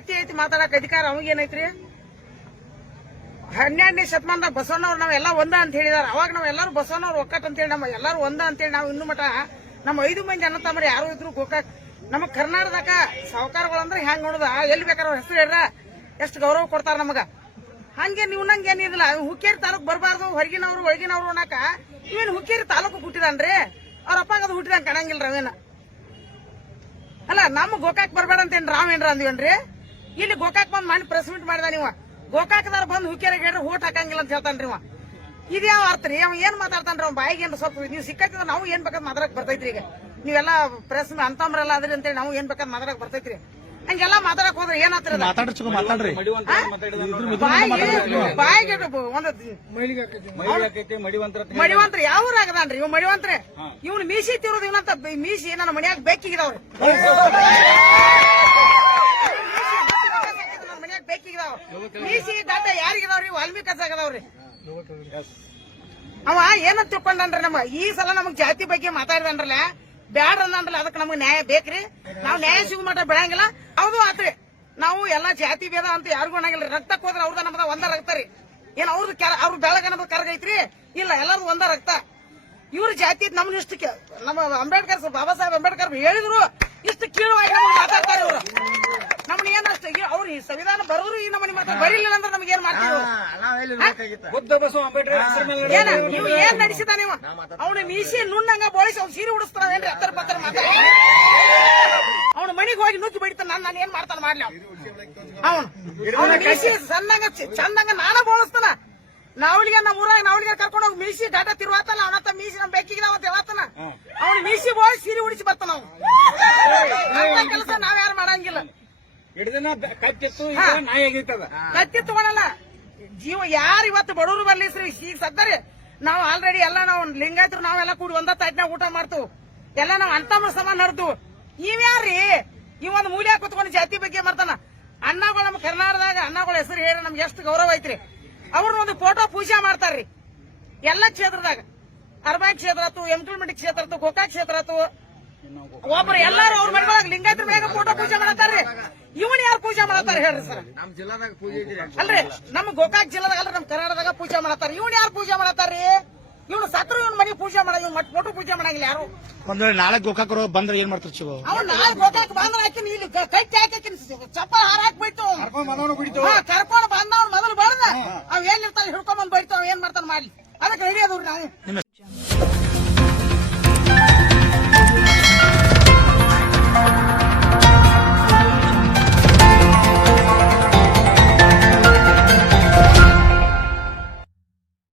ಜಾತಿ ಐತಿ ಮಾತಾಡಕ್ ಅಧಿಕಾರ ಅವಾಗೇನೈತ್ರಿ ಹನ್ನೆರಡನೇ ಶತಮಾನದಾಗ ಬಸವಣ್ಣವ್ರು ನಾವೆಲ್ಲ ಒಂದ ಅಂತ ಹೇಳಿದಾರ. ಅವಾಗ ನಾವ್ ಎಲ್ಲಾರು ಬಸವಣ್ಣವ್ರು ಒಕ್ಕಟ್ ಅಂತೇಳಿ ನಮ್ಮ ಎಲ್ಲಾರು ಒಂದ ಅಂತೇಳಿ ನಾವು ಇನ್ನು ಮಠ ನಮ್ಮ ಐದು ಮಂದಿ ಅನ್ನ ತಮ್ಮರು ಯಾರು ಇದ್ರು ಗೋಕಾಕ್. ನಮ್ಮ ಕರ್ನಾಟಕ ಸಾವುಕಾರಗಳು ಅಂದ್ರೆ ಹೆಂಗ್ ನೋಡುದ? ಎಲ್ಲಿ ಬೇಕಾದ್ರೆ ಹೆಸರು ಹೇಳ್ರ? ಎಷ್ಟು ಗೌರವ ಕೊಡ್ತಾರ ನಮಗ? ಹಂಗೆ ನೀವು ನಂಗೆ ಏನಿದಿಲ್ಲ ಹುಕ್ಕೇರಿ ತಾಲೂಕ್ ಬರಬಾರ್ದು, ಹೊರಗಿನವ್ರು, ಒಳಗಿನವ್ರು ಅನ್ನಕ. ಇವೇನು ಹುಕ್ಕೇರಿ ತಾಲೂಕು ಹುಟ್ಟಿದನ್ರಿ? ಅವ್ರ ಅಪ್ಪಾಗ ಅದು ಹುಟ್ಟಿದಂಗ ಕಾಣಂಗಿಲ್ಲ ರವೇನ ಅಲ್ಲ, ನಮ್ಮ ಗೋಕಾಕ್ ಬರಬೇಡ ಅಂತ ಏನ್ ರಾವ್ ಏನ್ರ ಅಂದಿವನ್ರಿ? ಇಲ್ಲಿ ಗೋಕಾಕ್ ಬಂದ್ ಮಾಡಿ ಪ್ರೆಸ್ ಮೀಟ್ ಮಾಡಿದ ನೀವು. ಗೋಕಾಕದಾರ ಬಂದ್ ಹುಕ್ಕೇರಿಗೆ ಹೇಳ್ರಿ ಓಟ್ ಹಾಕಂಗಿಲ್ಲ ಅಂತ ಹೇಳ್ತಾನ್ರಿ ಅವ ಇದು ಯಾವ ಅರ್ಥ ರೀ? ಅವ್ ಏನ್ ಮಾತಾಡ್ತಾನ್ರಿ ಅವ್ನ ಬಾಯಿಗೆ ಏನ್ ಸ್ವಲ್ಪ ನೀವು ಸಿಕ್ಕತ್ತಿದ್ರೆ ನಾವು ಏನ್ ಬೇಕಾದ್ ಮಾತಾಡಕ್ ಬರ್ತೈತ್ರಿ ಈಗ. ನೀವೆಲ್ಲ ಪ್ರೆಸ್ ಅಂತಂಬ್ರಲ್ಲ ಅದ್ರಿ ಅಂತೇಳಿ ನಾವು ಏನ್ ಬೇಕಾದ್ ಮಾತಾಡಕ್ ಬರ್ತೈತ್ರಿ. ಹಂಗೆಲ್ಲ ಮಾತಾಡಕ್ ಹೋದ್ರೆ ಏನಾಗ್ತದ ಮಾತಾಡ್ರಿ ಚುಕ್ಕ ಮಾತಾಡ್ರಿ. ಬಾಯಿಗೆ ಮಡಿವಂತ್ರಿ ಯಾವ ಆಗದಾನ್ರಿ ಇವ್ ಮಡಿವಂತ್ರಿ? ಇವ್ನು ಮೀಸಿ ತಿರುದ್ ಇವನಂತ ಮೀಸಿ ನನ್ನ ಮನ್ಯಾಗ ಬೇಕಿಗಿದಾವ್ರಿ ನನ್ನ ಮನ್ಯಾಗ ಬೇಕಿಗಿದಾವ ಮೀಸಿ ದಾಟ ವಾಲ್ಮೀಕಿ ಅವ ಏನಂತ ತಿಳ್ಕೊಂಡನ್ರಿ ನಮ್ಮ ಈ ಸಲ ನಮಗ್ ಜಾತಿ ಬಗ್ಗೆ ಮಾತಾಡಿದ್ರಲ್ಲ ಬ್ಯಾಡ ಅಂದ್ರಲ್ಲ ಅದಕ್ಕೆ ನಮಗ್ ನ್ಯಾಯ ಬೇಕ್ರಿ. ನಾವ್ ನ್ಯಾಯ ಸಿಗು ಮಟ್ಟ ಬೆಳಂಗಿಲ್ಲ ಹೌದು ಆತ್ರಿ. ನಾವು ಎಲ್ಲಾ ಜಾತಿ ಭೇದ ಅಂತ ಯಾರಿಗೂ ಅನ್ನಂಗಿಲ್ಲ ರಕ್ತಕ್ಕೆ ಹೋದ್ರೆ ಅವ್ರದ ನಮ್ದ ಒಂದ ರಕ್ತ ರೀ. ಏನ್ ಅವ್ರದ್ದು ಅವ್ರ ಬೆಳಗ ನಮ್ದು ಕರಗೈತ್ರಿ ಇಲ್ಲ ಎಲ್ಲಾರು ಒಂದ ರಕ್ತ. ಇವ್ರ ಜಾತಿ ನಮ್ನ ಇಷ್ಟು ನಮ್ಮ ಅಂಬೇಡ್ಕರ್ ಬಾಬಾ ಸಾಹೇಬ್ ಅಂಬೇಡ್ಕರ್ ಹೇಳಿದ್ರು ಇಷ್ಟು ಕೀಳುವಾಗಿ ನಮ್ಗೆ ಮಾತಾಡ್ತಾರೆ ಇವರು. ನಮ್ನ ಏನಷ್ಟು ಅವ್ರು ಈ ಸಂವಿಧಾನ ಬರೋರು ಈ ನಮ್ಮನೆ ಮಾತಾಡ್ ಬರೀಲಿಲ್ಲ ಅಂದ್ರೆ ನಮ್ಗೆ ಬುದ್ಧ ಬಸವ ಅಂಬೇಡ್ಕರ್ ಹೆಸರು ಮೇಲೆ ಏನ ನೀವು ಏನ್ ನಡೆಸಿದ ನೀವು? ಅವನು ಮೀಸಿ ನುಣ್ಣಂಗ ಬೋಳಿಸಿ ಅವ್ನು ಸೀರೆ ಉಡಿಸ್ತಾನ ಏನ್ರಿ ಹತ್ತರ ಪತ್ತರ ಮಾತಾಡ ಅವನು ಮನೆಗೆ ಹೋಗಿ ನುಗ್ಗಿ ಬಿಡ್ತಾನ. ನಾನು ನಾನು ಏನ್ ಮಾಡ್ತಾನ ಮಾಡ್ಲಿ ಅವನು. ಅವನು ಮೀಸಿ ಸಣ್ಣಂಗ ಚಂದಂಗ ನಾನ ಬೋಳಿಸ್ತಾನ ನಾವಳಿಗೆ ನಮ್ಮ ಊರಾಗ ನಾವಳಿಗೆ ಕರ್ಕೊಂಡು ಹೋಗಿ ಮೀಸಿ ಡಾಟಾ ತಿರುವಾತಲ್ಲ ಅವನತ್ತ ಮೀಸಿ ನಮ್ಮ ಬೆಕ್ಕಿಗೆ ಅಂತ ಹೇಳತ್ತಾನ ಅವನು ಮೀಸಿ ಬೋಳಿ ಸೀರೆ ಉಡಿಸಿ ಬರ್ತಾನ ಅವನು. ಕೆಲಸ ನಾವ್ ಯಾರು ಮಾಡಂಗಿಲ್ಲ. ಹಿಡಿದಿನ ಕಟ್ಟಿತ್ತು ಈಗ ನಾಯಿ ಆಗಿರ್ತದ. ಕತ್ತಿ ತಗೊಳಲ್ಲ ಜೀವ ಯಾರು ಇವತ್ತು ಬಡವರು ಬರ್ಲಿ ಶ್ರೀ, ಈಗ ಸದ್ದರಿ ನಾವು ಆಲ್ರೆಡಿ ಎಲ್ಲ ನಾವು ಲಿಂಗಾಯತರು, ನಾವೆಲ್ಲ ಕೂಡಿ ಒಂದ ತಾಟ್ನಾಗ ಊಟ ಮಾಡ್ತು. ಎಲ್ಲ ನಾವು ಅಂತಮ್ಮ ಸಮ ನಡೆದು. ನೀವ್ಯಾರ್ರಿ ಈ ಒಂದು ಮೂಲೆ ಕುತ್ಕೊಂಡು ಜಾತಿ ಬಗ್ಗೆ ಮಾಡ್ತಾನ. ಅಣ್ಣಗಳು ನಮ್ಮ ಕರ್ನಾಟಕದಾಗ, ಅಣ್ಣಗಳ ಹೆಸರು ಹೇಳಿ ನಮ್ಗೆ ಎಷ್ಟು ಗೌರವ ಐತ್ರಿ. ಅವ್ರನ್ನ ಒಂದು ಫೋಟೋ ಪೂಜೆ ಮಾಡ್ತಾರ್ರಿ. ಎಲ್ಲ ಕ್ಷೇತ್ರದಾಗ. ಅರ್ಬಾಯಿ ಕ್ಷೇತ್ರ ಆತು ಎಂಟಲ್ಮೆಂಟ್ ಕ್ಷೇತ್ರ ಆತು ಗೋಕಾಕ್ ಕ್ಷೇತ್ರ ಆತು ಒಬ್ರು ಎಲ್ಲಾರು ಅವ್ರ ಮನೆಯೊಳಗ ಲಿಂಗಾಯತ್ರ ಬೇಗ ಫೋಟೋ ಪೂಜೆ ಮಾಡತ್ತಾರ್ರಿ. ಇವನ್ ಯಾರು ಪೂಜೆ ಮಾಡತ್ತಾರ ಹೇಳ್ರಿ ಸರ್. ನಮ್ ಜಿಲ್ಲಾದಾಗ ಪೂಜೆ ಅಲ್ರಿ ನಮ್ ಗೋಕಾಕ್ ಜಿಲ್ಲಾದಾಗ ಅಲ್ರಿ ನಮ್ ಕರ್ನಾಟಕದಾಗ ಪೂಜೆ ಮಾಡತ್ತಾರ ಇವನ್ ಯಾರು ಪೂಜೆ ಮಾಡತ್ತಾರ್ರಿ? ಇವ್ನು ಸತ್ರ ಇವ್ನ ಮನೆ ಪೂಜೆ ಮಾಡ ಇವ್ ಮಟ್ ಮೋಟು ಪೂಜೆ ಮಾಡಂಗಿಲ್ಲ ಯಾರು? ಒಂದ್ ವೇಳೆ ನಾಳೆ ಗೋಕಾಕ್ ಅವ್ರು ಬಂದ್ರೆ ಏನ್ ಮಾಡ್ತಾರ ಶಿವ? ಅವ್ನು ನಾಳೆ ಗೋಕಾಕ್ ಬಂದ್ರೆ ಹಾಕಿನ ಇಲ್ಲಿ ಕೈ ಹಾಕಿನ ಚಪ್ಪಲ್ ಹಾರ ಹಾಕ್ಬಿಟ್ಟು. ಕರ್ಕೊಂಡು ಬಂದವ್ನ ಮೊದಲು ಬರ್ದ ಅವ್ ಏನ್ ಇರ್ತಾನೆ ಹಿಡ್ಕೊಂಡ್ ಬಂದ್ ಬೈತಾವ್ ಏನ್ ಮಾಡ್ತಾನೆ ಮಾಡ್ಲಿ. ಅದಕ್ಕೆ ರೆಡಿ ಅದ್ರಿ ನಾವು.